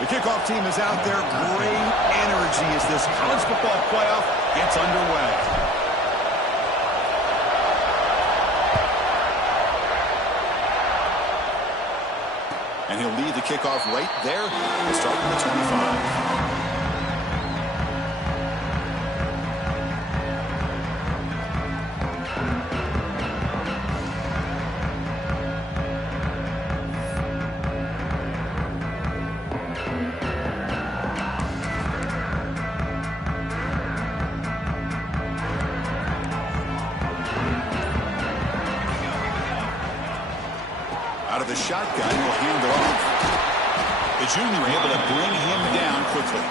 The kickoff team is out there. Great energy as this college football playoff gets underway. And he'll lead the kickoff right there. We'll start from the 25. Out of the shotgun, will hand it off. The junior able to bring him down quickly.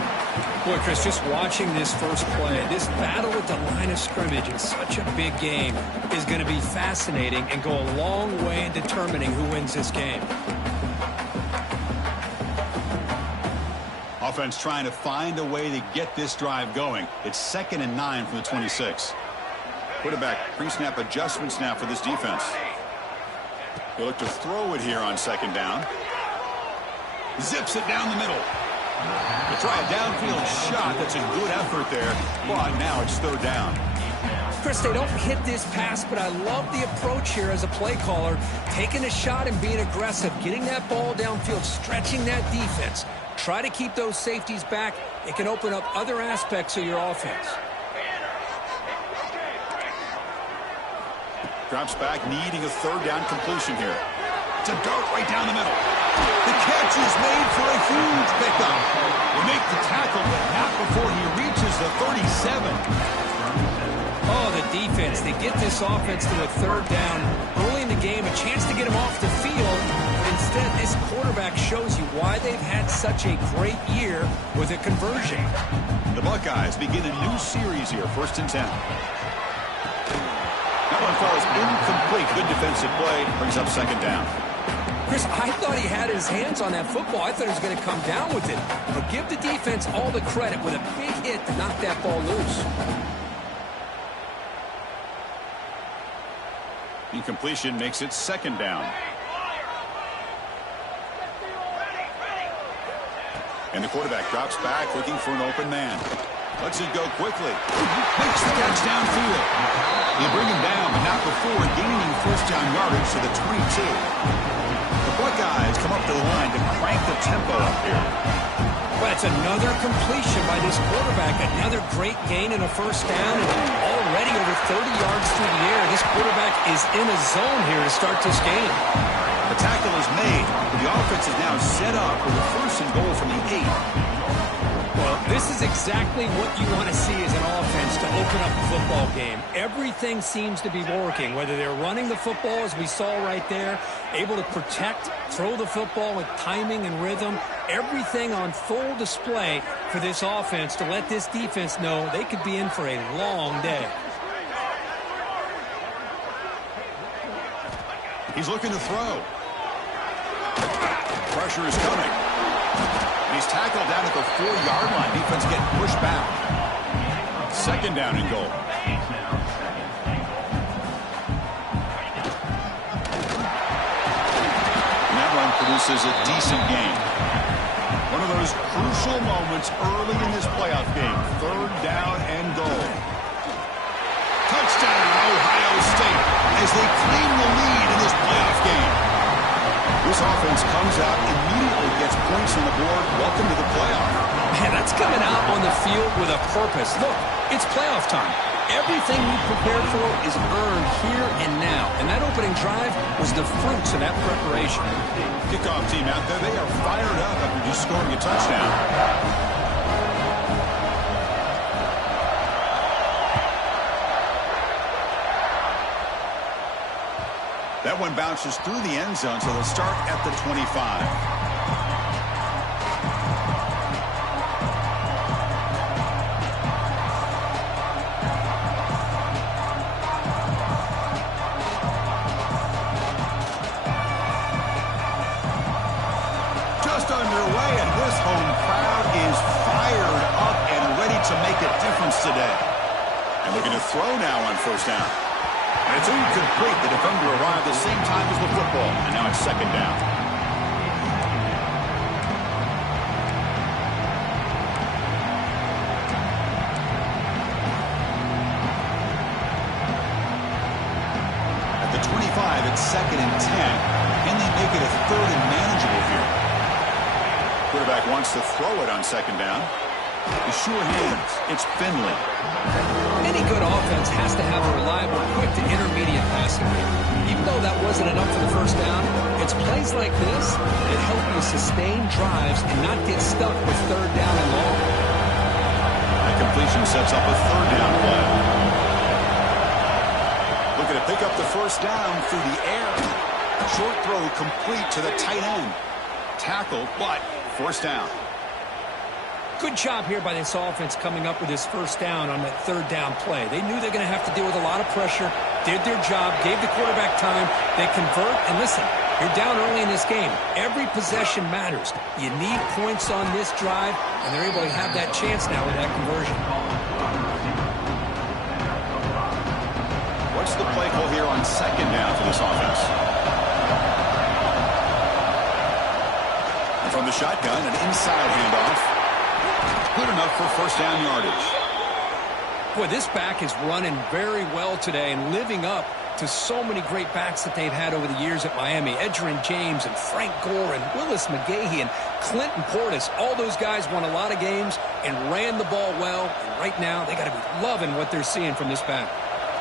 Boy, Chris, just watching this first play, this battle at the line of scrimmage in such a big game is going to be fascinating and go a long way in determining who wins this game. Offense trying to find a way to get this drive going. It's 2nd and 9 from the 26. Quarterback pre-snap adjustments now for this defense. He'll look to throw it here on 2nd down. Zips it down the middle. To try a downfield shot. That's a good effort there. But now it's 3rd down. Chris, they don't hit this pass, but I love the approach here as a play caller. Taking a shot and being aggressive. Getting that ball downfield. Stretching that defense. Try to keep those safeties back. It can open up other aspects of your offense. Drops back, needing a 3rd down completion here. It's a dart right down the middle. The catch is made for a huge pickup. Will make the tackle, but not before he reaches the 37. Oh, the defense. They get this offense to a 3rd down early in the game, a chance to get him off the field. But instead, this quarterback shows you why they've had such a great year with a conversion. The Buckeyes begin a new series here, 1st and 10. That one falls incomplete. Good defensive play. Brings up 2nd down. Chris, I thought he had his hands on that football. I thought he was going to come down with it. But give the defense all the credit with a big hit to knock that ball loose. Incompletion makes it 2nd down. And the quarterback drops back looking for an open man. Lets it go quickly. Makes the catch downfield. He'll bring him down, but not before gaining 1st down yardage to the 22. The Buckeyes come up to the line to crank the tempo up here. Well, it's another completion by this quarterback. Another great gain in a 1st down. And already over 30 yards through the air. This quarterback is in a zone here to start this game. The tackle is made. The offense is now set up with a 1st and goal from the 8. Well, this is exactly what you want to see as an offense to open up a football game. Everything seems to be working, whether they're running the football, as we saw right there, able to protect, throw the football with timing and rhythm. Everything on full display for this offense to let this defense know they could be in for a long day. He's looking to throw. Pressure is coming. He's tackled down at the 4-yard line. Defense getting pushed back. 2nd down and goal. And that run produces a decent gain. One of those crucial moments early in this playoff game. 3rd down and goal. Touchdown, Ohio State, as they claim the lead in this playoff game. This offense comes out, immediately gets points on the board. Welcome to the playoff. Man, that's coming out on the field with a purpose. Look, it's playoff time. Everything we prepared for is earned here and now. And that opening drive was the fruits of that preparation. Kickoff team out there, they are fired up after just scoring a touchdown. That one bounces through the end zone, so they'll start at the 25. Just underway, and this home crowd is fired up and ready to make a difference today. And looking to throw now on 1st down. And it's incomplete. The defender arrived at the same time as the football. And now it's 2nd down. second and 10. Can they make it a third and manageable here? Quarterback wants to throw it on second down. The sure hands. It's Finley. Any good offense has to have a reliable, quick to intermediate passing game. Even though that wasn't enough for the first down, it's plays like this that help you sustain drives and not get stuck with third down and long. That completion sets up a third down play. Looking to pick up the first down through the air. Short throw complete to the tight end. Tackle, but first down. Good job here by this offense coming up with this first down on that third down play. They knew they're going to have to deal with a lot of pressure, did their job, gave the quarterback time. They convert, and listen, you're down early in this game. Every possession matters. You need points on this drive, and they're able to have that chance now with that conversion. What's the play call here on second down for this offense? And from the shotgun, an inside handoff. Good enough for first down yardage. Boy, this back is running very well today and living up to so many great backs that they've had over the years at Miami. Edgerrin James and Frank Gore and Willis McGahee and Clinton Portis. All those guys won a lot of games and ran the ball well. And right now, they got to be loving what they're seeing from this back.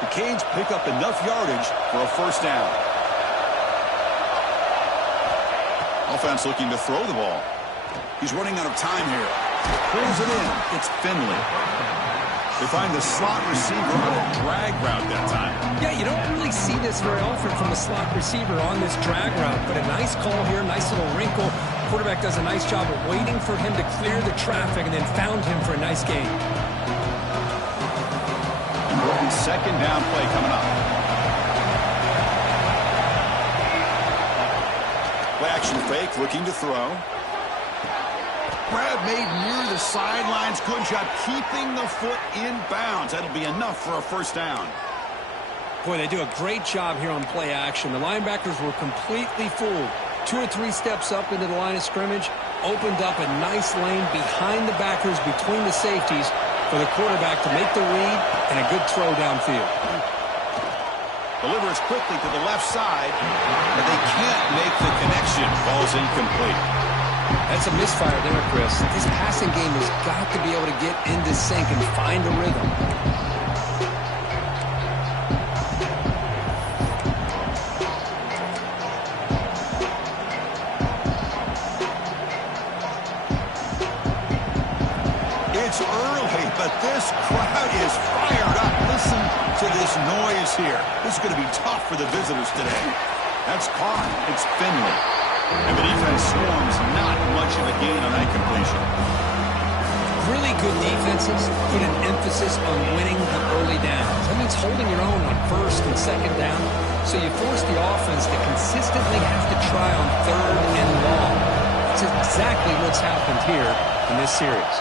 The Canes pick up enough yardage for a first down. Offense looking to throw the ball. He's running out of time here. Pulls it in. It's Finley. They find the slot receiver on a drag route that time. Yeah, you don't really see this very often from a slot receiver on this drag route, but a nice call here, nice little wrinkle. Quarterback does a nice job of waiting for him to clear the traffic and then found him for a nice gain. Important second down play coming up. Play action fake, looking to throw. Grab made near the sidelines. Good job keeping the foot in bounds. That'll be enough for a first down. Boy, they do a great job here on play action. The linebackers were completely fooled. 2 or 3 steps up into the line of scrimmage, opened up a nice lane behind the backers, between the safeties, for the quarterback to make the read and a good throw downfield. Delivers quickly to the left side, but they can't make the connection. Ball's incomplete. That's a misfire there, Chris. This passing game has got to be able to get into sync and find a rhythm. It's early, but this crowd is fired up. Listen to this noise here. This is going to be tough for the visitors today. That's caught. It's Finley. And the defense swarms. Not much of a gain on that completion. Really good defenses put an emphasis on winning the early downs. That means holding your own on first and second down, so you force the offense to consistently have to try on third and long. That's exactly what's happened here in this series.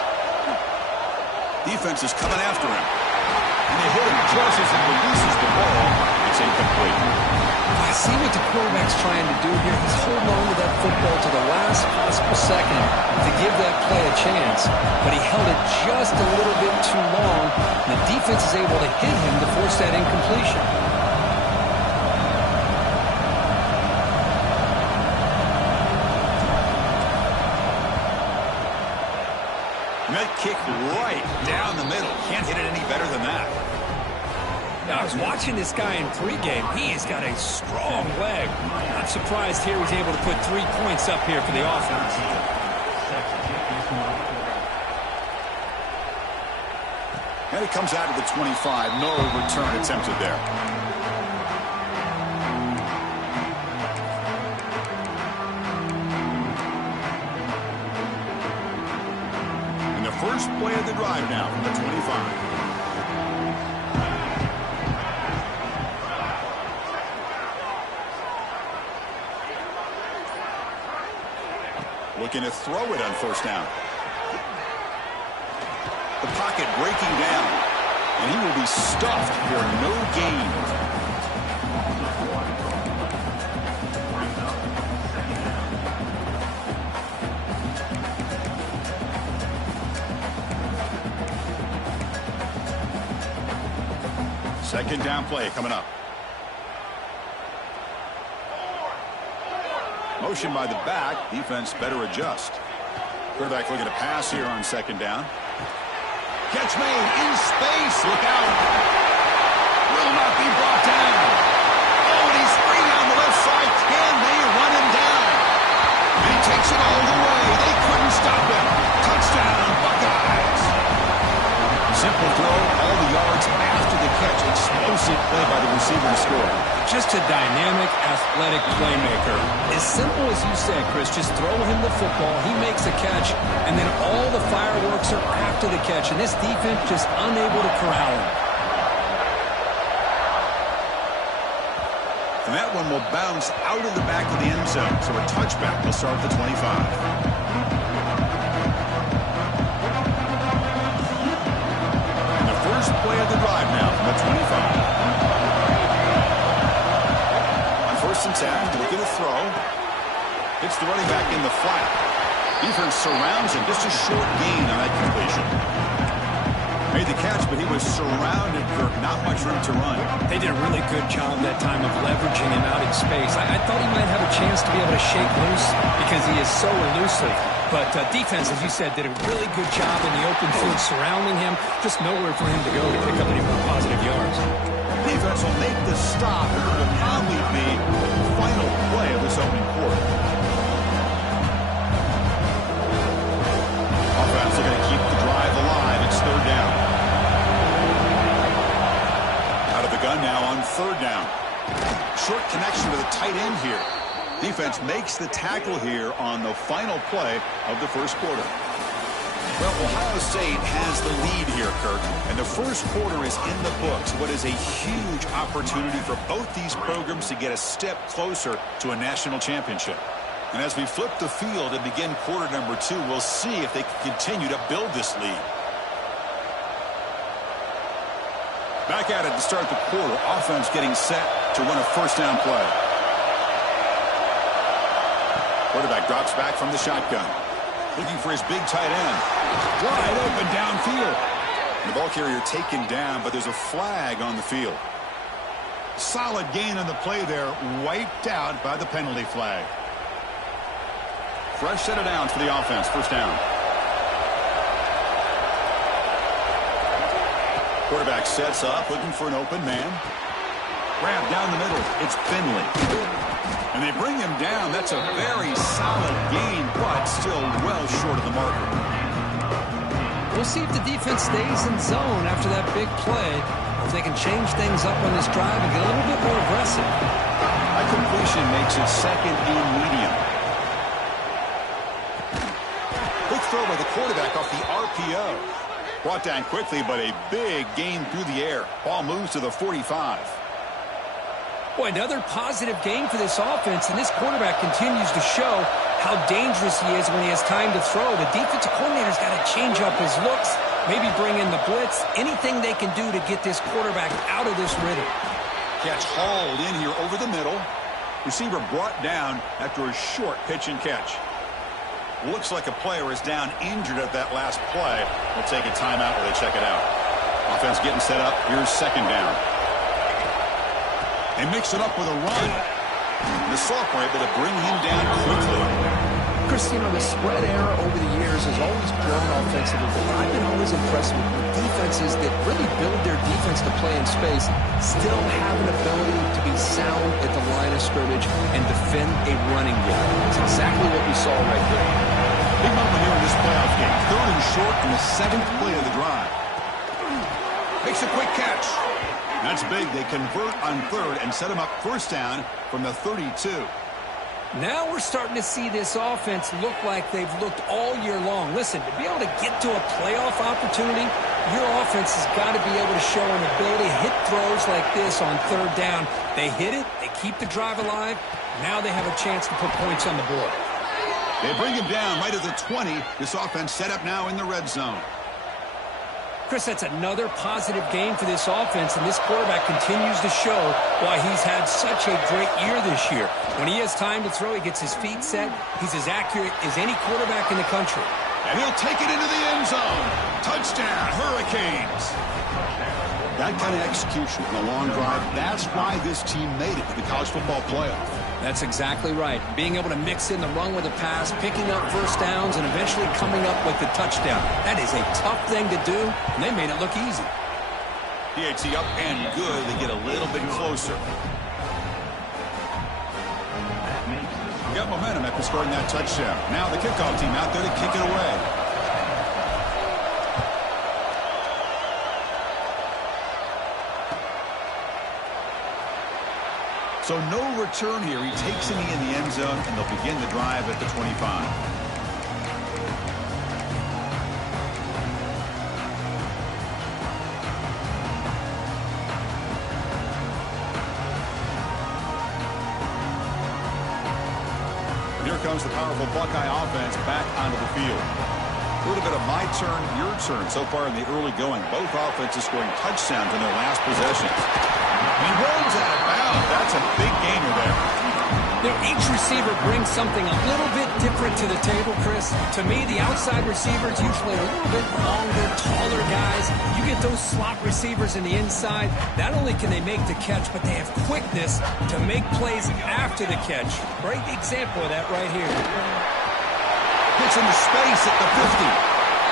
Defense is coming after him. And they hit him just as he releases the ball. It's incomplete. I see what the quarterback's trying to do here. He's holding on to that football to the last possible second to give that play a chance. But he held it just a little bit too long. And the defense is able to hit him to force that incompletion. That kick right down the middle. Can't hit it any better than that. Now, I was watching this guy in pregame. He has got a strong leg. Not surprised here he's able to put 3 points up here for the offense. And it comes out of the 25. No return attempted there. And the first play of the drive now from the 25. Looking to throw it on first down. The pocket breaking down. And he will be stuffed for no gain. Second down play coming up. Motion by the back. Defense better adjust. Quarterback looking to pass here on second down. Catch made in space. Look out. Will not be brought down. Oh, and he's free down the left side. Can they run him down? And he takes it all the way. They couldn't stop him. Touchdown, Buckeyes. Simple throw, all the yards after the catch. Explosive play by the receiver to score. Just a dynamic, athletic playmaker. As simple as you said, Chris, just throw him the football, he makes a catch, and then all the fireworks are after the catch, and this defense just unable to corral him. And that one will bounce out of the back of the end zone, so a touchback will start at the 25. First play of the drive now from the 25. On first and 10, looking to throw. Hits the running back in the flat. Defense surrounds him. Just a short gain on that completion. Made the catch, but he was surrounded, Kirk. Not much room to run. They did a really good job that time of leveraging him out in space. I thought he might have a chance to be able to shake loose because he is so elusive. But defense, as you said, did a really good job in the open field surrounding him. Just nowhere for him to go to pick up any more positive yards. Defense will make the stop, and it will probably be the final play of this opening quarter. Offense are going to keep the drive alive. It's third down. Out of the gun now on third down. Short connection to the tight end here. Defense makes the tackle here on the final play of the first quarter. Well, Ohio State has the lead here, Kirk, and the first quarter is in the books. What is a huge opportunity for both these programs to get a step closer to a national championship. And as we flip the field and begin quarter number 2, we'll see if they can continue to build this lead. Back at it to start the quarter. Offense getting set to run a first down play. Quarterback drops back from the shotgun. Looking for his big tight end. Wide open downfield. The ball carrier taken down, but there's a flag on the field. Solid gain on the play there. Wiped out by the penalty flag. Fresh set of downs for the offense. First down. Quarterback sets up, looking for an open man. Grab down the middle. It's Finley. And they bring him down. That's a very solid gain, but still well short of the marker. We'll see if the defense stays in zone after that big play. If they can change things up on this drive and get a little bit more aggressive. That completion makes it second and medium. Quick throw by the quarterback off the RPO. Brought down quickly, but a big gain through the air. Ball moves to the 45. Boy, another positive gain for this offense, and this quarterback continues to show how dangerous he is when he has time to throw. The defensive coordinator's got to change up his looks, maybe bring in the blitz, anything they can do to get this quarterback out of this rhythm. Catch hauled in here over the middle. Receiver brought down after a short pitch and catch. Looks like a player is down injured at that last play. We'll take a timeout while they check it out. Offense getting set up. Here's second down. They mix it up with a run. The sophomore able to bring him down quickly. Chris, you know, the spread era over the years has always grown offensively, but I've been always impressed with defenses that really build their defense to play in space, still have an ability to be sound at the line of scrimmage and defend a running game. That's exactly what we saw right there. Big moment here in this playoff game. Third and short in the 7th play of the drive. Makes a quick catch. That's big. They convert on third and set him up first down from the 32. Now we're starting to see this offense look like they've looked all year long. Listen, to be able to get to a playoff opportunity, your offense has got to be able to show an ability to hit throws like this on third down. They hit it. They keep the drive alive. Now they have a chance to put points on the board. They bring him down right at the 20. This offense set up now in the red zone. Chris, that's another positive game for this offense, and this quarterback continues to show why he's had such a great year this year. When he has time to throw, he gets his feet set. He's as accurate as any quarterback in the country. And he'll take it into the end zone. Touchdown, Hurricanes. That kind of execution in a long drive, that's why this team made it to the college football playoff. That's exactly right. Being able to mix in the run with the pass, picking up first downs, and eventually coming up with the touchdown. That is a tough thing to do, and they made it look easy. PAT up and good. They get a little bit closer. Got momentum after scoring that touchdown. Now the kickoff team out there to kick it away. So no return here. He takes it in the end zone, and they'll begin the drive at the 25. Here comes the powerful Buckeye offense back onto the field. A little bit of my turn, your turn so far in the early going. Both offenses scoring touchdowns in their last possessions. He rolls out of bounds. That's a big gainer there. Each receiver brings something a little bit different to the table, Chris. To me, the outside receivers usually a little bit longer, taller guys. You get those slot receivers in the inside. Not only can they make the catch, but they have quickness to make plays after the catch. Great example of that right here. Gets into space at the 50.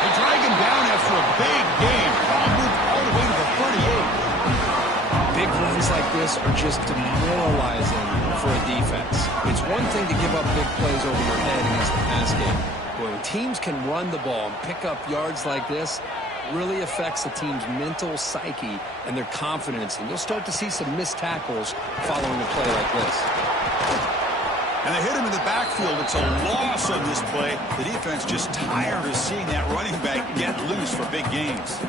They drag him down after a big gain. Ball moved all the way to the 38. Big runs like this are just demoralizing for a defense. It's one thing to give up big plays over your head against the pass game. But when teams can run the ball and pick up yards like this, it really affects the team's mental psyche and their confidence. And you'll start to see some missed tackles following a play like this. And they hit him in the backfield. It's a loss on this play. The defense just tired of seeing that running back get loose for big gains.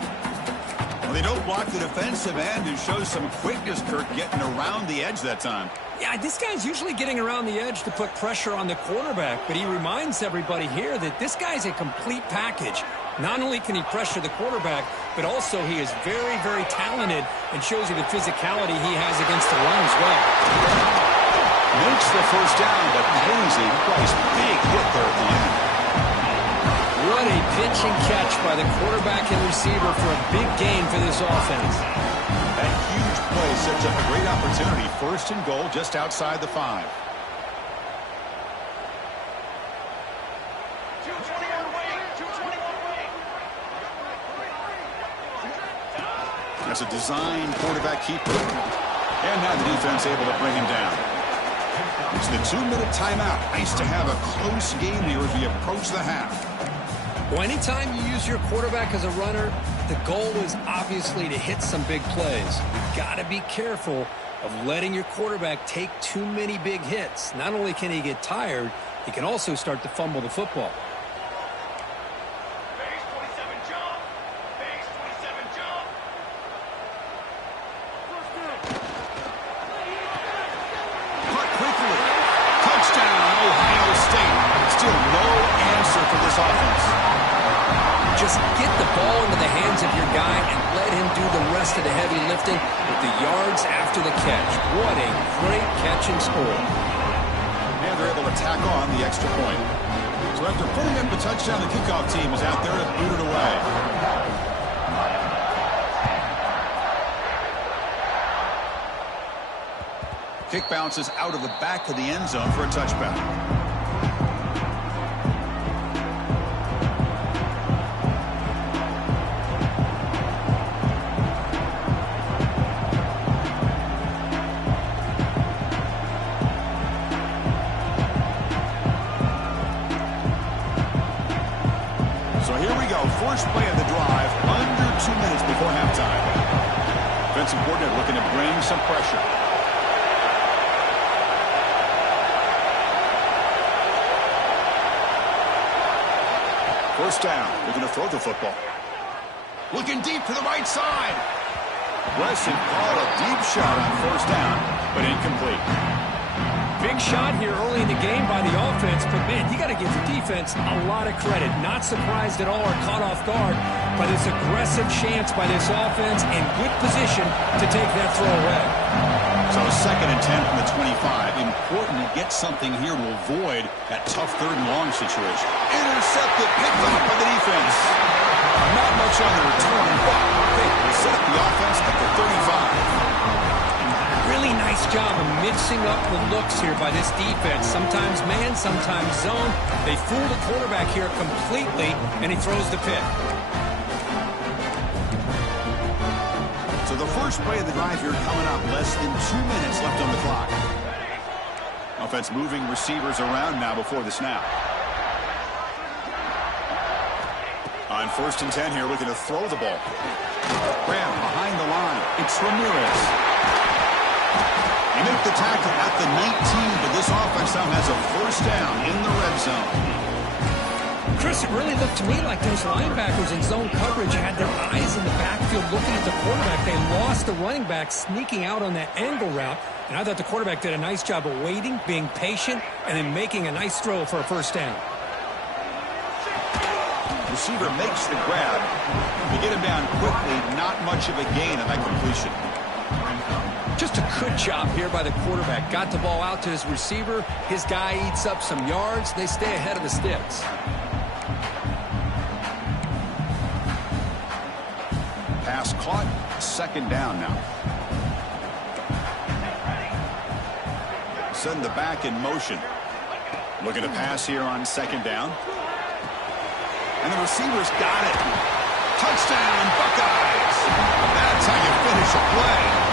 Well, they don't block the defensive end and show some quickness, Kirk, getting around the edge that time. Yeah, this guy's usually getting around the edge to put pressure on the quarterback, but he reminds everybody here that this guy's a complete package. Not only can he pressure the quarterback, but also he is very, very talented and shows you the physicality he has against the run as well. Makes the first down, but pays a price. Big hit there at the end. What a pitch and catch by the quarterback and receiver for a big gain for this offense. That huge play sets up a great opportunity. First and goal just outside the 5. That's a design quarterback keeper. And now the defense able to bring him down. It's the 2-minute timeout. Nice to have a close game here as we approach the half. Well, anytime you use your quarterback as a runner, the goal is obviously to hit some big plays. You've got to be careful of letting your quarterback take too many big hits. Not only can he get tired, he can also start to fumble the football. Caught quickly. Touchdown, Ohio State. Still no answer for this offense. Just get the ball into the hands of your guy and let him do the rest of the heavy lifting with the yards after the catch. What a great catch and score. And they're able to tack on the extra point. So after putting up the touchdown, the kickoff team is out there to boot it away. Kick bounces out of the back of the end zone for a touchback. First play of the drive, under 2 minutes before halftime. Defensive coordinator looking to bring some pressure. First down, looking to throw the football. Looking deep to the right side. Aggressive call, a deep shot on first down, but incomplete. Big shot here early in the game by the offense, but man, you got to give the defense a lot of credit. Not surprised at all or caught off guard by this aggressive chance by this offense in good position to take that throw away. So 2nd and 10 from the 25. Important to get something here to avoid that tough 3rd and long situation. Intercepted, picked off by the defense. Not much on the return, but they set up the offense at the 35. Really nice Nice job of mixing up the looks here by this defense. Sometimes man, sometimes zone. They fool the quarterback here completely, and he throws the pick. So the first play of the drive here coming up. Less than 2 minutes left on the clock. Offense moving receivers around now before the snap. On 1st and 10 here, looking to throw the ball. Graham behind the line. It's Ramirez. They make the tackle at the 19, but this offense now has a first down in the red zone. Chris, it really looked to me like those linebackers in zone coverage had their eyes in the backfield looking at the quarterback. They lost the running back sneaking out on that angle route, and I thought the quarterback did a nice job of waiting, being patient, and then making a nice throw for a first down. Receiver makes the grab. To get him down quickly, not much of a gain on that completion. Just a good job here by the quarterback. Got the ball out to his receiver. His guy eats up some yards. They stay ahead of the sticks. Pass caught. 2nd down now. Send the back in motion. Looking to pass here on 2nd down. And the receiver's got it. Touchdown, Buckeyes. That's how you finish a play.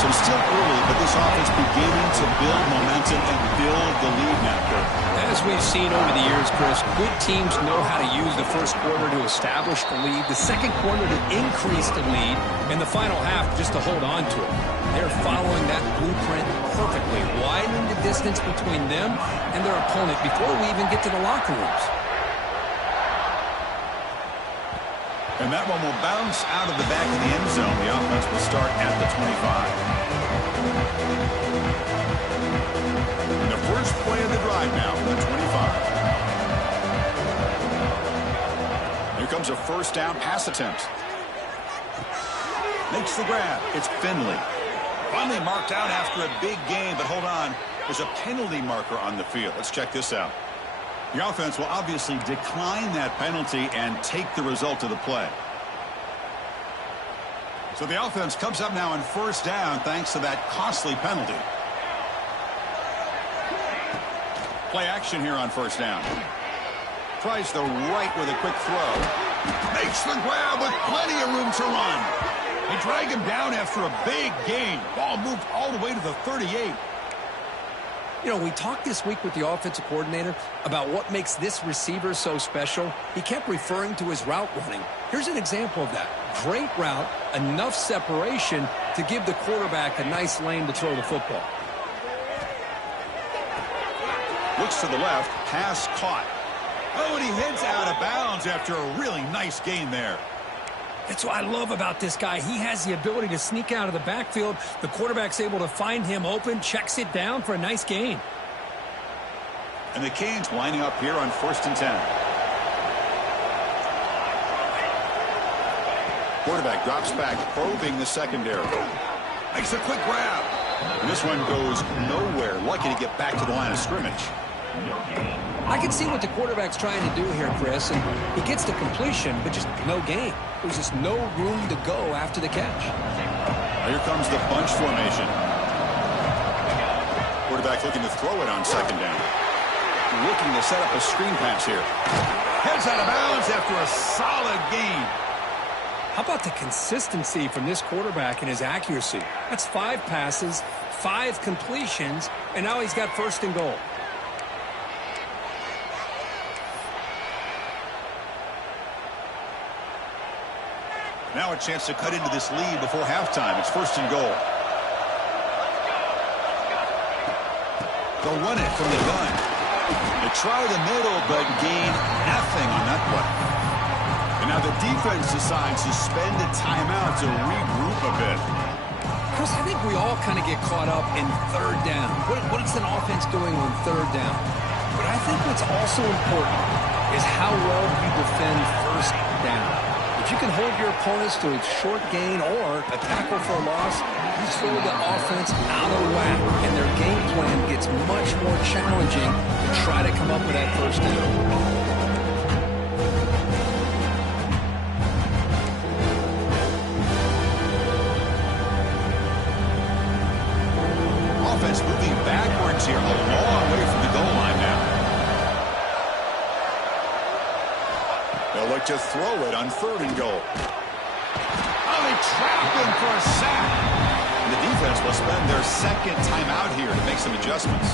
So still early, but this offense beginning to build momentum and build the lead now, Kurt. As we've seen over the years, Chris, good teams know how to use the first quarter to establish the lead, the second quarter to increase the lead, and the final half just to hold on to it. They're following that blueprint perfectly, widening the distance between them and their opponent before we even get to the locker rooms. And that one will bounce out of the back of the end zone. The offense will start at the 25. And the first play of the drive now from the 25. Here comes a first down pass attempt. Makes the grab. It's Finley. Finally marked out after a big game, but hold on. There's a penalty marker on the field. Let's check this out. The offense will obviously decline that penalty and take the result of the play. So the offense comes up now on first down thanks to that costly penalty. Play action here on first down. Tries the right with a quick throw. Makes the grab with plenty of room to run. They drag him down after a big gain. Ball moved all the way to the 38. You know, we talked this week with the offensive coordinator about what makes this receiver so special. He kept referring to his route running. Here's an example of that. Great route, enough separation to give the quarterback a nice lane to throw the football. Looks to the left, pass caught. Oh, and he heads out of bounds after a really nice gain there. That's what I love about this guy. He has the ability to sneak out of the backfield. The quarterback's able to find him open, checks it down for a nice gain. And the Canes lining up here on 1st and 10. Quarterback drops back, probing the secondary. Makes a quick grab. And this one goes nowhere. Lucky to get back to the line of scrimmage. I can see what the quarterback's trying to do here, Chris, and he gets the completion, but just no gain. There's just no room to go after the catch. Here comes the bunch formation. Quarterback looking to throw it on 2nd down. Looking to set up a screen pass here. Heads out of bounds after a solid gain. How about the consistency from this quarterback and his accuracy? That's 5 passes, 5 completions, and now he's got 1st and goal. Now a chance to cut into this lead before halftime. It's 1st and goal. They'll run it from the gun. They try the middle, but gain nothing on that play. And now the defense decides to spend a timeout to regroup a bit. Chris, I think we all kind of get caught up in 3rd down. What is an offense doing on 3rd down? But I think what's also important is how well you defend 1st down. If you can hold your opponents to a short gain or a tackle for a loss, you throw the offense out of whack, and their game plan gets much more challenging to try to come up with that 1st down. Look to throw it on 3rd and goal. Oh, they trapped him for a sack. And the defense will spend their 2nd timeout here to make some adjustments.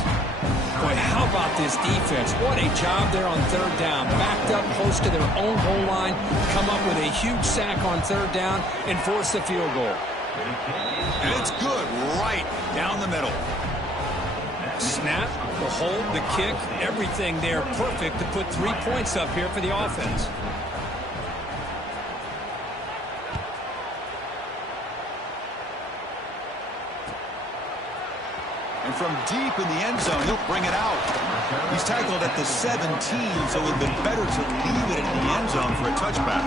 Boy, how about this defense? What a job there on 3rd down. Backed up close to their own goal line, come up with a huge sack on 3rd down, and force the field goal. And it's good right down the middle. Snap, the hold, the kick, everything there perfect to put 3 points up here for the offense. And from deep in the end zone, he'll bring it out. He's tackled at the 17, so it would have been better to leave it in the end zone for a touchback.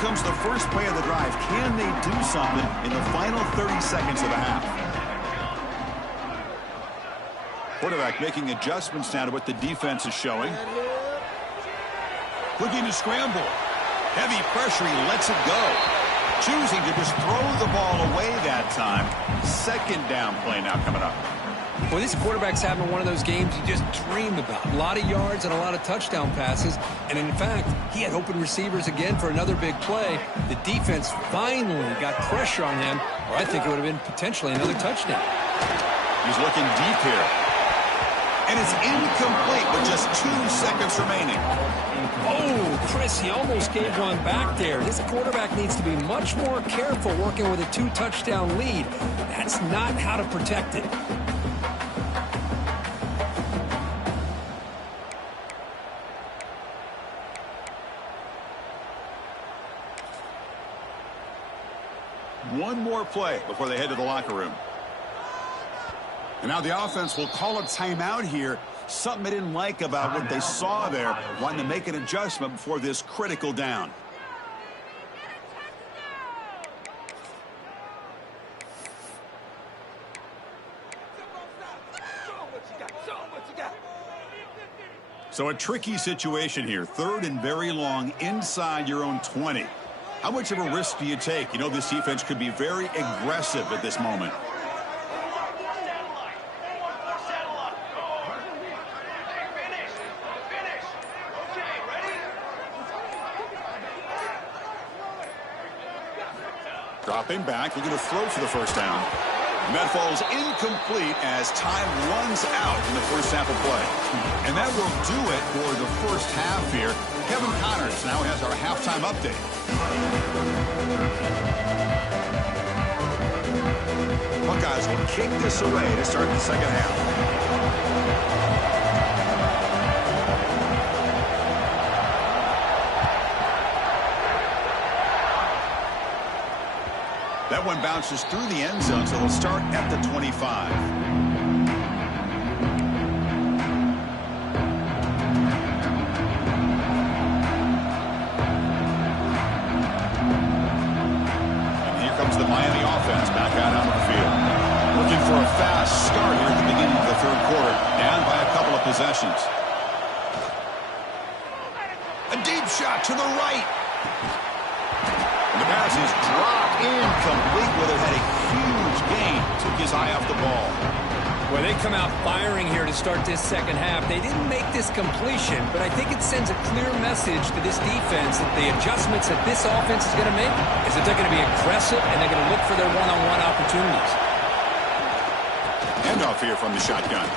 Comes the first play of the drive. Can they do something in the final 30 seconds of the half? Quarterback making adjustments now to what the defense is showing. Looking to scramble. Heavy pressure. He lets it go. Choosing to just throw the ball away that time. 2nd down play now coming up. Well, this quarterback's having one of those games you just dream about. A lot of yards and a lot of touchdown passes. And in fact, he had open receivers again for another big play. The defense finally got pressure on him, or I think it would have been potentially another touchdown. He's looking deep here. And it's incomplete with just 2 seconds remaining. Oh, Chris, he almost gave one back there. This quarterback needs to be much more careful working with a 2-touchdown lead. That's not how to protect it. One more play before they head to the locker room. And now the offense will call a timeout here. Something they didn't like about what they saw there. Wanting to make an adjustment before this critical down. So a tricky situation here. 3rd and very long inside your own 20. How much of a risk do you take? You know this defense could be very aggressive at this moment. Dropping back, looking to throw for the 1st down. And that falls incomplete as time runs out in the first half of play. And that will do it for the first half here. Kevin Connors now has our halftime update. Buckeyes will kick this away to start the 2nd half. That one bounces through the end zone, so they'll start at the 25. And here comes the Miami offense back out onto the field. Looking for a fast start here at the beginning of the 3rd quarter, down by a couple of possessions. A deep shot to the right. The pass is dropped incomplete, where they had a huge gain. Took his eye off the ball. Well, they come out firing here to start this 2nd half. They didn't make this completion, but I think it sends a clear message to this defense that the adjustments that this offense is going to make is that they're going to be aggressive and they're going to look for their one-on-one opportunities. Handoff here from the shotgun.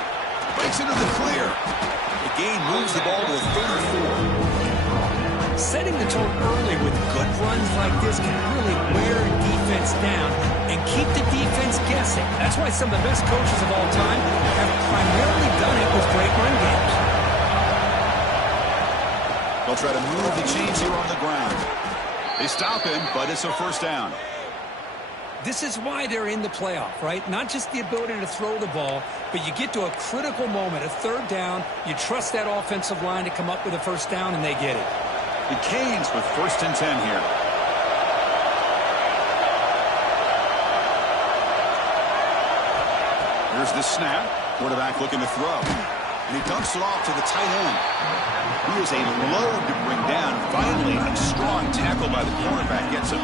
Breaks into the clear. The gain moves the ball to the 34. Setting the tone early with good runs like this can really wear a defense down and keep the defense guessing. That's why some of the best coaches of all time have primarily done it with great run games. They'll try to move the chains here on the ground. They stop him, but it's a 1st down. This is why they're in the playoff, right? Not just the ability to throw the ball, but you get to a critical moment, a 3rd down. You trust that offensive line to come up with a 1st down, and they get it. The Canes with 1st and 10 here. Here's the snap. Quarterback looking to throw. And he dumps it off to the tight end. He is a load to bring down. Finally, a strong tackle by the cornerback gets him.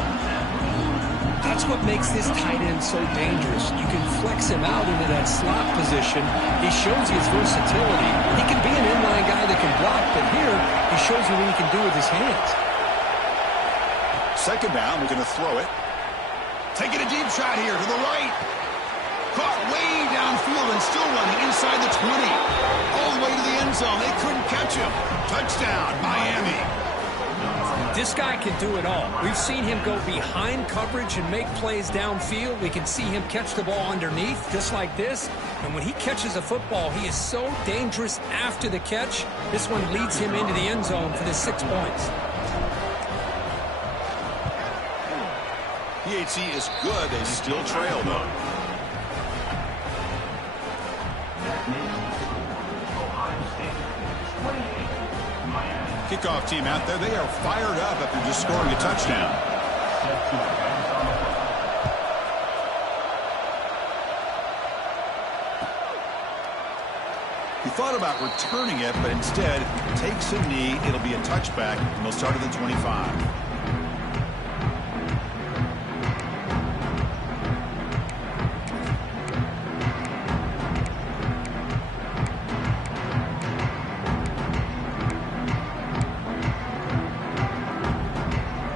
That's what makes this tight end so dangerous. You can flex him out into that slot position. He shows you his versatility. He can be an inline guy that can block, but here he shows you what he can do with his hands. Second down, we're going to throw it. Taking a deep shot here to the right. Caught way downfield and still running inside the 20. All the way to the end zone. They couldn't catch him. Touchdown, Miami. This guy can do it all. We've seen him go behind coverage and make plays downfield. We can see him catch the ball underneath, just like this. And when he catches a football, he is so dangerous after the catch. This one leads him into the end zone for the 6 points. PHC is good. They still trail, though. Kickoff team out there. They are fired up after just scoring a touchdown. He thought about returning it, but instead takes a knee. It'll be a touchback, and they'll start at the 25.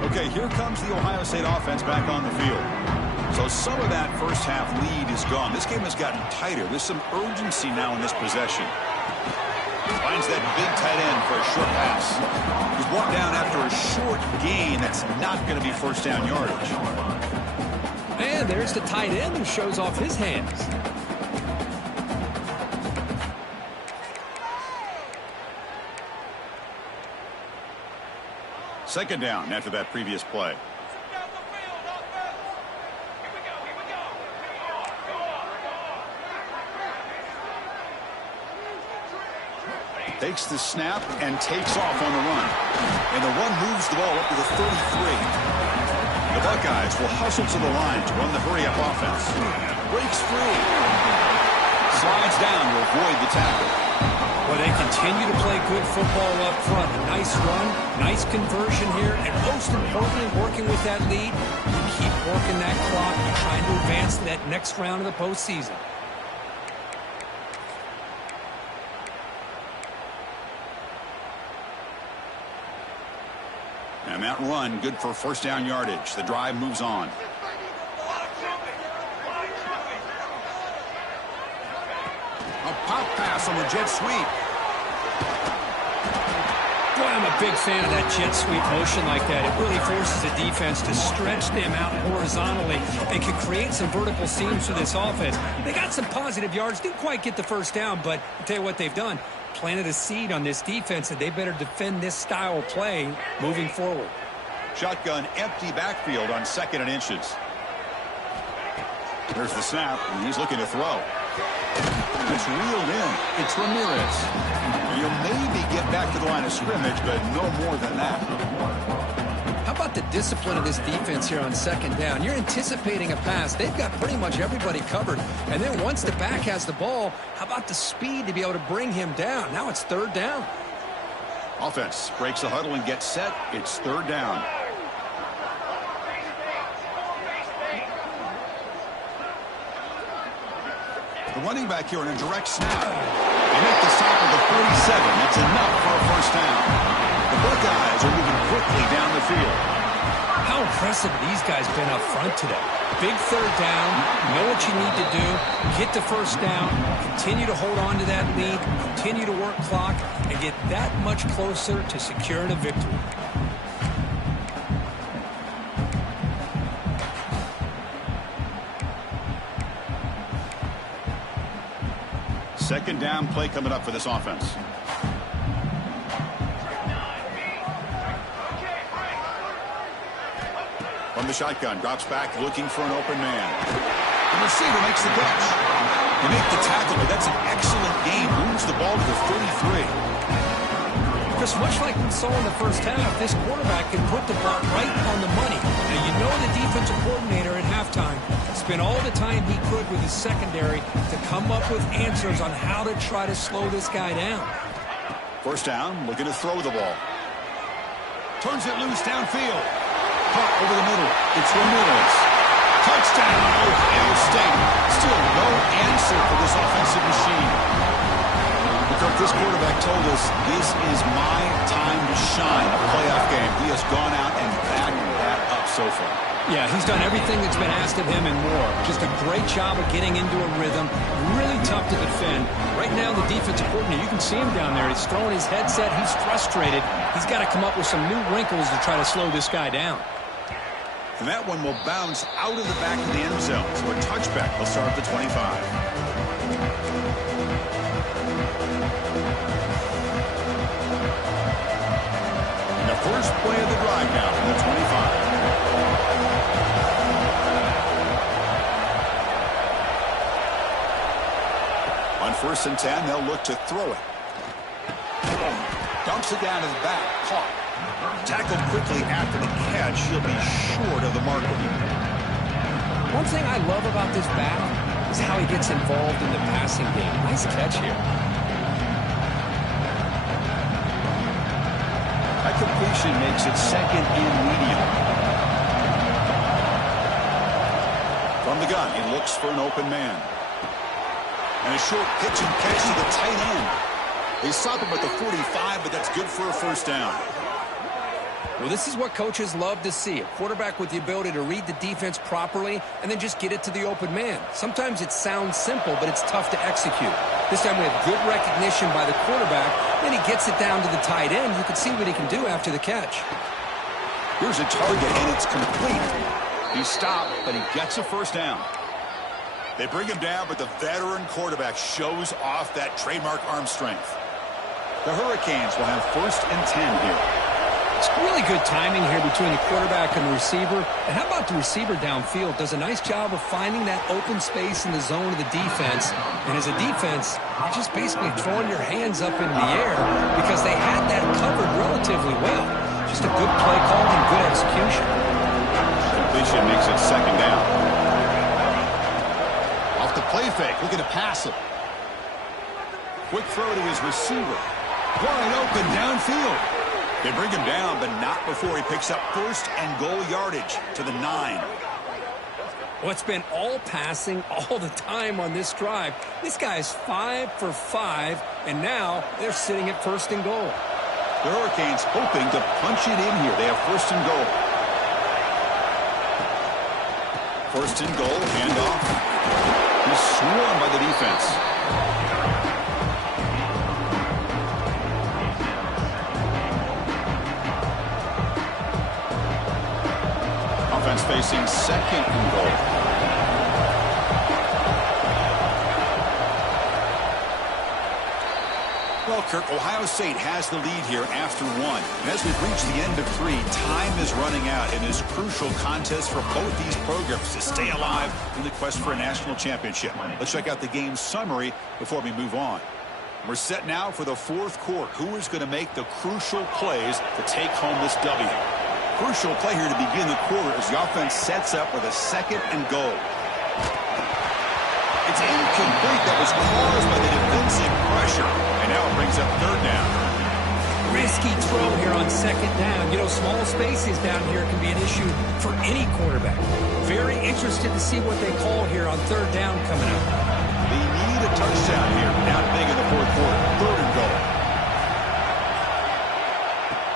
Okay, here comes the Ohio State offense back on the field. So some of that first half lead is gone. This game has gotten tighter. There's some urgency now in this possession. Finds that big tight end for a short pass. He's brought down after a short gain. That's not going to be first down yardage. And there's the tight end who shows off his hands. Second down after that previous play. Takes the snap and takes off on the run. And the run moves the ball up to the 33. The Buckeyes will hustle to the line to run the hurry-up offense. Breaks free. Slides down to avoid the tackle. Well, they continue to play good football up front. A nice run, nice conversion here, and most importantly, working with that lead, you keep working that clock. You're trying to advance to that next round of the postseason. And that run, good for first down yardage. The drive moves on. A pop pass on the jet sweep. Boy, I'm a big fan of that jet sweep motion like that. It really forces the defense to stretch them out horizontally and can create some vertical seams for this offense. They got some positive yards. Didn't quite get the first down, but I'll tell you what they've done. Planted a seed on this defense, and they better defend this style of play moving forward. Shotgun, empty backfield on 2nd and inches. There's the snap, and he's looking to throw. It's reeled in. It's Ramirez. You'll maybe get back to the line of scrimmage, but no more than that. How about the discipline of this defense here on 2nd down? You're anticipating a pass. They've got pretty much everybody covered. And then once the back has the ball, how about the speed to be able to bring him down? Now it's 3rd down. Offense breaks the huddle and gets set. It's 3rd down. The running back here in a direct snap. They make the stop at the 47. That's enough for a first down. The Buckeyes are moving quickly down the field. How impressive these guys been up front today. Big 3rd down. You know what you need to do. Get the first down. Continue to hold on to that lead. Continue to work clock and get that much closer to securing a victory. Second down play coming up for this offense. From the shotgun, drops back looking for an open man. The receiver makes the catch. They make the tackle, but that's an excellent game. Moves the ball to the 33. Chris, much like we saw in the first half, this quarterback can put the ball right on the money. Now, you know the defensive coordinator at halftime Spent all the time he could with his secondary to come up with answers on how to try to slow this guy down. First down, looking to throw the ball. Turns it loose downfield. Caught over the middle. It's Ramirez. Touchdown, Ohio State. Still no answer for this offensive machine. Kirk, this quarterback told us this is my time to shine, a playoff game. He has gone out and backed that up so far. Yeah, he's done everything that's been asked of him and more. Just a great job of getting into a rhythm. Really tough to defend. Right now, the defensive coordinator, you can see him down there. He's throwing his headset. He's frustrated. He's got to come up with some new wrinkles to try to slow this guy down. And that one will bounce out of the back of the end zone. So a touchback. He'll start at the 25. And the first play of the drive now from the 25. On 1st and 10, they'll look to throw it. Dumps it down to the back. Caught. Tackled quickly after the catch. He'll be short of the marker. One thing I love about this back is how he gets involved in the passing game. Nice catch here. That completion makes it second and medium. From the gun, he looks for an open man. And a short pitch and catch to the tight end. They stop him at the 45, but that's good for a first down. Well, this is what coaches love to see. A quarterback with the ability to read the defense properly and then just get it to the open man. Sometimes it sounds simple, but it's tough to execute. This time we have good recognition by the quarterback. Then he gets it down to the tight end. You can see what he can do after the catch. Here's a target, and it's complete. He stopped, but he gets a first down. They bring him down, but the veteran quarterback shows off that trademark arm strength. The Hurricanes will have 1st and 10 here. It's really good timing here between the quarterback and the receiver. And how about the receiver downfield? Does a nice job of finding that open space in the zone of the defense. And as a defense, you're just basically throwing your hands up in the air because they had that covered relatively well. Just a good play call and good execution. Completion makes it second down. Off the play fake, looking to pass it. Quick throw to his receiver. Wide open downfield. They bring him down, but not before he picks up 1st and goal yardage to the 9. Well, it's been all passing all the time on this drive. This guy is 5 for 5, and now they're sitting at 1st and goal. The Hurricanes hoping to punch it in here. They have 1st and goal. 1st and goal, handoff. He's swarmed by the defense. Offense facing 2nd and goal. Well, Kirk, Ohio State has the lead here after 1. And as we've reached the end of 3, time is running out in this crucial contest for both these programs to stay alive in the quest for a national championship. Let's check out the game summary before we move on. We're set now for the 4th quarter. Who is going to make the crucial plays to take home this W? Crucial play here to begin the quarter as the offense sets up with a 2nd and goal. It's incomplete. That was caused by the defensive pressure. And now it brings up 3rd down. Risky throw here on 2nd down. You know, small spaces down here can be an issue for any quarterback. Very interested to see what they call here on 3rd down coming up. They need a touchdown here. Down big in the 4th quarter. 3rd and goal.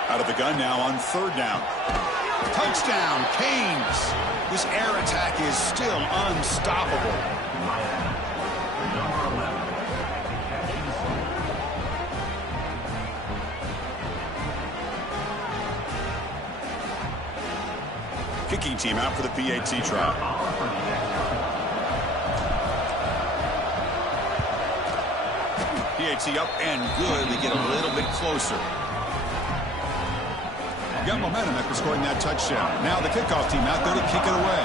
Out of the gun now on 3rd down. Touchdown, Canes. This air attack is still unstoppable. Kicking team out for the PAT try. PAT up and good. They get a little bit closer. Got momentum after scoring that touchdown. Now the kickoff team out there to kick it away.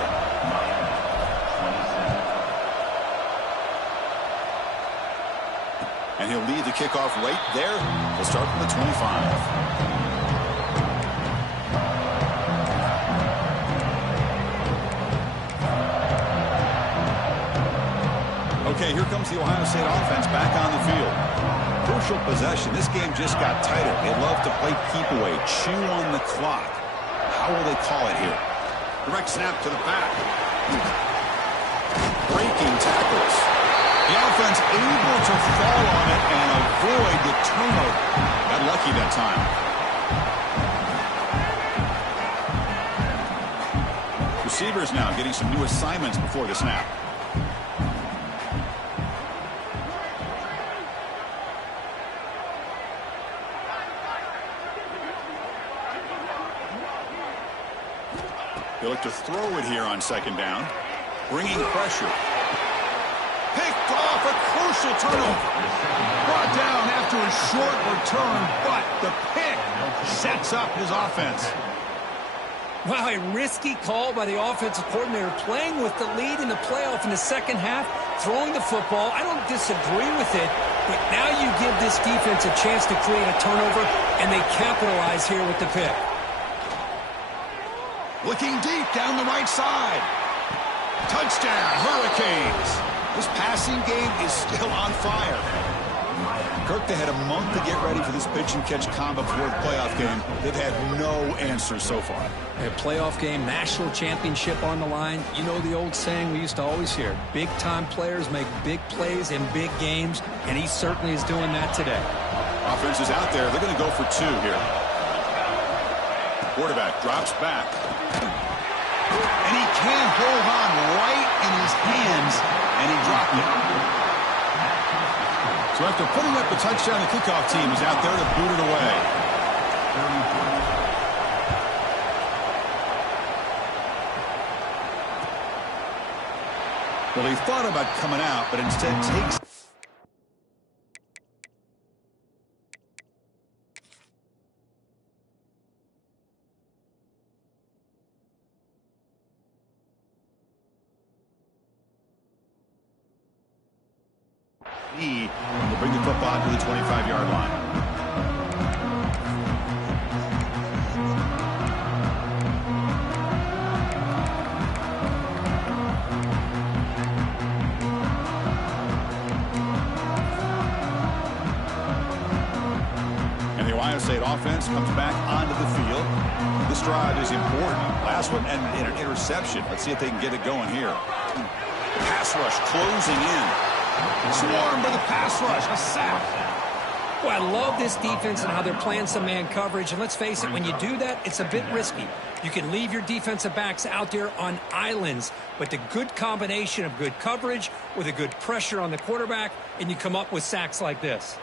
And he'll lead the kickoff right there. He'll start from the 25. Okay, here comes the Ohio State offense back on the field. Crucial possession. This game just got tighter. They love to play keep away, chew on the clock. How will they call it here? Direct snap to the back. Breaking tackles. The offense able to fall on it and avoid the turnover. Got lucky that time. Receivers now getting some new assignments before the snap. They look to throw it here on second down. Bringing pressure. Picked off, a crucial turnover. Brought down after a short return, but the pick sets up his offense. Wow, a risky call by the offensive coordinator, playing with the lead in the playoff in the second half, throwing the football. I don't disagree with it, but now you give this defense a chance to create a turnover, and they capitalize here with the pick. Looking deep down the right side. Touchdown, Hurricanes. This passing game is still on fire. Kirk, they had a month to get ready for this pitch-and-catch combo before the playoff game. They've had no answers so far. A playoff game, national championship on the line. You know the old saying we used to always hear, big-time players make big plays in big games, and he certainly is doing that today. Offense is out there. They're going to go for two here. Quarterback drops back. And he can't hold on right in his hands, and he dropped it. So after putting up the touchdown, the kickoff team is out there to boot it away. Well, he thought about coming out, but instead takes... to bring the football to the 25-yard line. And the Ohio State offense comes back onto the field. This drive is important. Last one and an interception. Let's see if they can get it going here. Pass rush closing in. Swarmed by the pass rush, a sack. Well, I love this defense and how they're playing some man coverage. And let's face it, when you do that, it's a bit risky. You can leave your defensive backs out there on islands, but the good combination of good coverage with a good pressure on the quarterback, and you come up with sacks like this.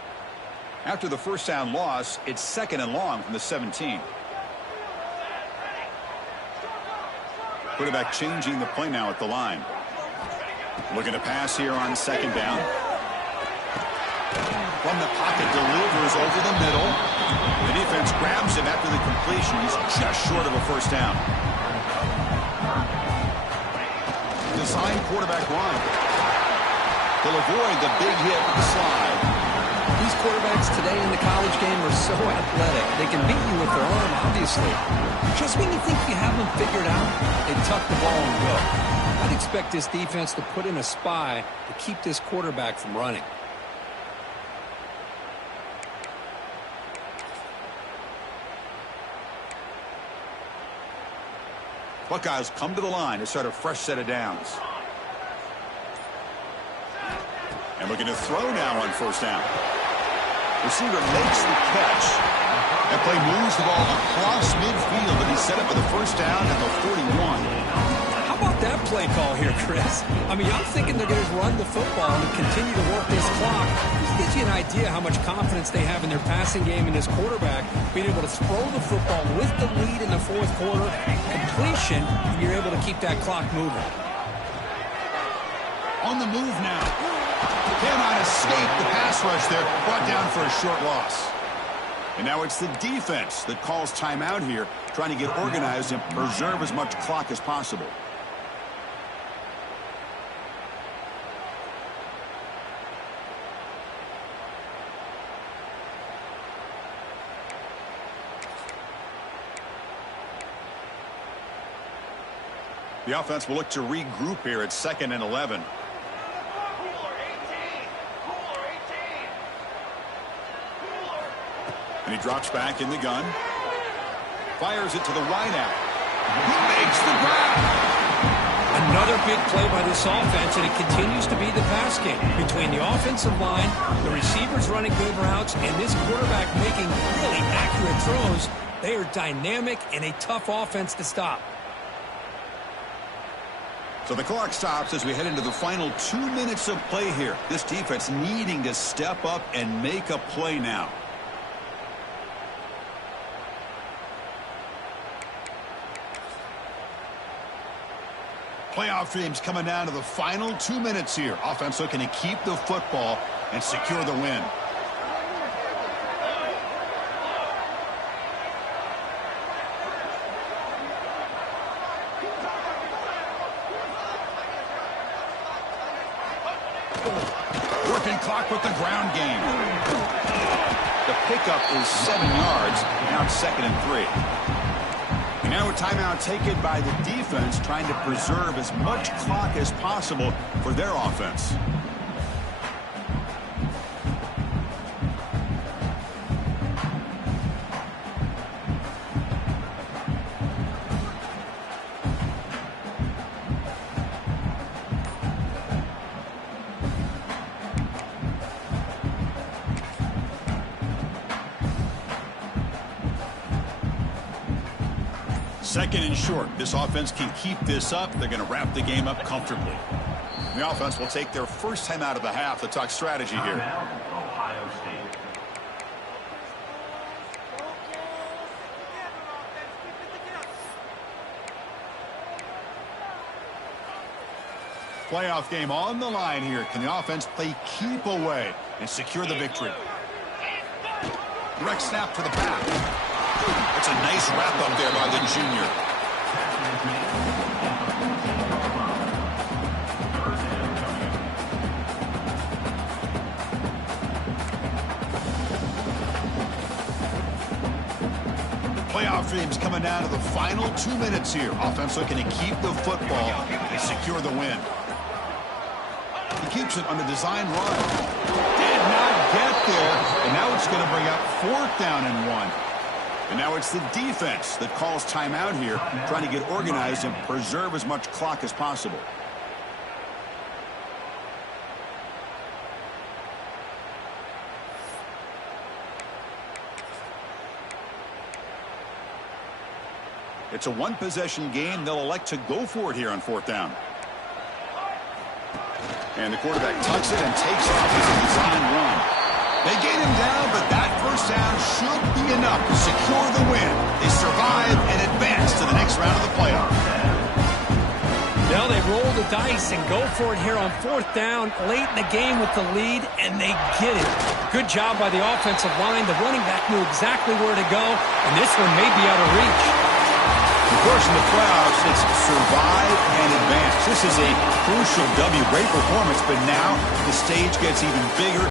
After the first down loss, it's second and long from the 17. Quarterback changing the play now at the line. Looking to pass here on second down. From the pocket, delivers over the middle. The defense grabs him after the completion. He's just short of a first down. Design quarterback run. They'll avoid the big hit with the slide. These quarterbacks today in the college game are so athletic. They can beat you with their arm, obviously. Just when you think you have them figured out, they tuck the ball and go. I'd expect this defense to put in a spy to keep this quarterback from running. Buckeyes come to the line to start a fresh set of downs. And looking to throw now on first down. Receiver makes the catch. That play moves the ball across midfield, but he's set up for the first down at the 41. How about that play call here, Chris? I mean, I'm thinking they're going to run the football and continue to work this clock. This gives you an idea how much confidence they have in their passing game and this quarterback being able to throw the football with the lead in the fourth quarter. Completion, and you're able to keep that clock moving. On the move now. Cannot escape the pass rush there. Brought down for a short loss. And now it's the defense that calls timeout here, trying to get organized and preserve as much clock as possible. The offense will look to regroup here at 2nd and 11. And he drops back in the gun. Fires it to the wideout. He makes the grab. Another big play by this offense, and it continues to be the pass game. Between the offensive line, the receivers running good routes, and this quarterback making really accurate throws, they are dynamic and a tough offense to stop. So the clock stops as we head into the final 2 minutes of play here. This defense needing to step up and make a play now. Playoff dreams coming down to the final 2 minutes here. Offense looking to keep the football and secure the win. Working clock with the ground game. The pickup is 7 yards. Now it's 2nd and 3. Now a timeout taken by the defense, trying to preserve as much clock as possible for their offense. Second and short. This offense can keep this up. They're going to wrap the game up comfortably. The offense will take their first time out of the half to talk strategy here. Ohio State. Playoff game on the line here. Can the offense play keep away and secure the victory? Direct snap to the back. It's a nice wrap up there by the junior. Playoff dreams coming down to the final 2 minutes here. Offense looking to keep the football and secure the win. He keeps it on the design run. Did not get there, and now it's going to bring up 4th down and 1. And now it's the defense that calls timeout here, trying to get organized and preserve as much clock as possible. It's a one-possession game. They'll elect to go for it here on 4th down. And the quarterback tucks it and takes off as a design run. They get him down, but that first down should be enough to secure the win. They survive and advance to the next round of the playoffs. Now they roll the dice and go for it here on 4th down, late in the game with the lead, and they get it. Good job by the offensive line. The running back knew exactly where to go, and this one may be out of reach. Of course, in the playoffs, it's survive and advance. This is a crucial W. Great performance, but now the stage gets even bigger.